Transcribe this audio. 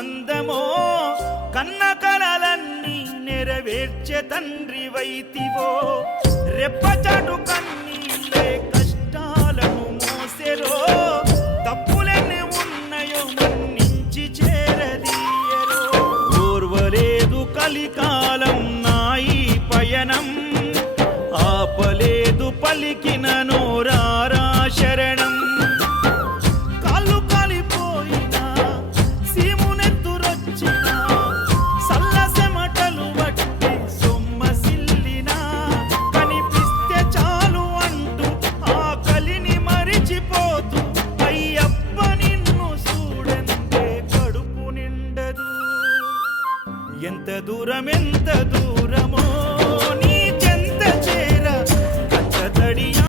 అందమో కన్న కలలన్నీ నెరవేర్చే తండ్రి వైతివో రెప్పచాటు కన్నీళ్ళే కష్టాలను మోసెరో తప్పులెన్ని ఉన్నాయో మన్నించి చేరదీయరో ఓర్వలేదు కలికాలం నాయి పయనం ఆపలేదు పలికిన నోరా